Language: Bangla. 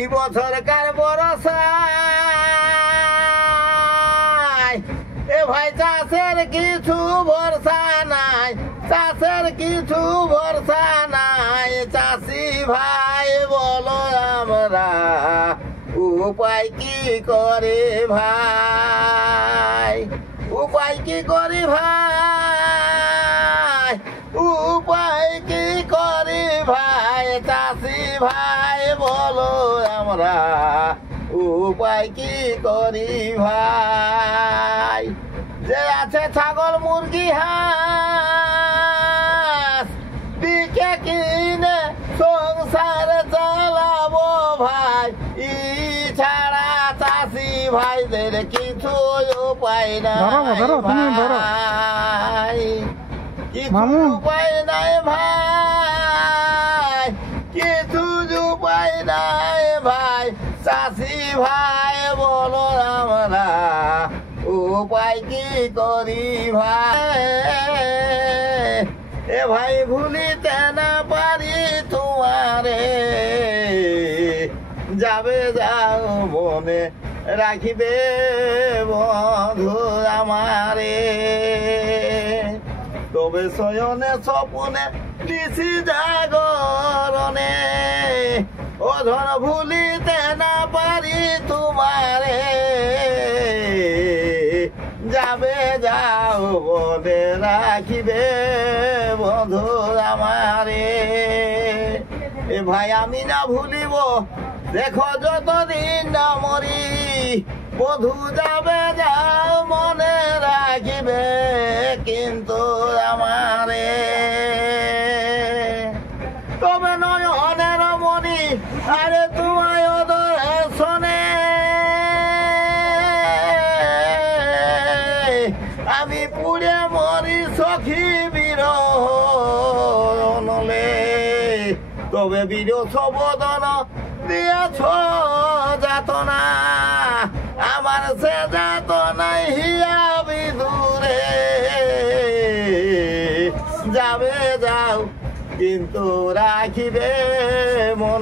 ই বছরকার বরসায় এ ভাই চাষের কিছু ভরসা নাই, চাষের কিছু ভরসা নাই। চাষি ভাই বলো আমরা উপায় কি করে ভাই, উপায় কি করি ভাই, উপায় কি করি ভাই। চাষি ভাই বলো আমরা উপায় কি করি ভাই। যে আছে ছাগল মুরগি হাঁস বিকে কিনে সংসার চালাবো ভাই। ই ছাড়া চাষি ভাইদের কিছু উপায় নাই ভাই, কিছু উপায় নাই ভাই, কিছু উপায় নাই ভাই। চাষি ভাই বলো আমরা উপায় কি করি ভাই। এ ভাই ভুলিতে না পারি তোমারে, যাবে যাও মনে রাখিবে বন্ধু আমারে। তবে শয়নে স্বপনে নিশি জাগরণে ও ধন ভুলিতে না পারি তোমারে, যাবে যাও বলে রাখিবে বন্ধু আমারে। এ ভাই আমি না ভুলিব দেখো যতদিন না মরি, বধু যাবে যাও মনে রাখিবে কিন্তু আমারে। তবে নয়নের মনি আরে তোমায় দর্শনে আমি পুড়ে মরি সখী বিরহলে। তবে বিরহ বদন দিয়েছ যাতনা, আমার সে যাতনাই হিয়া বিদুরে। যাবে যাও কিন্তু রাখিবে মন।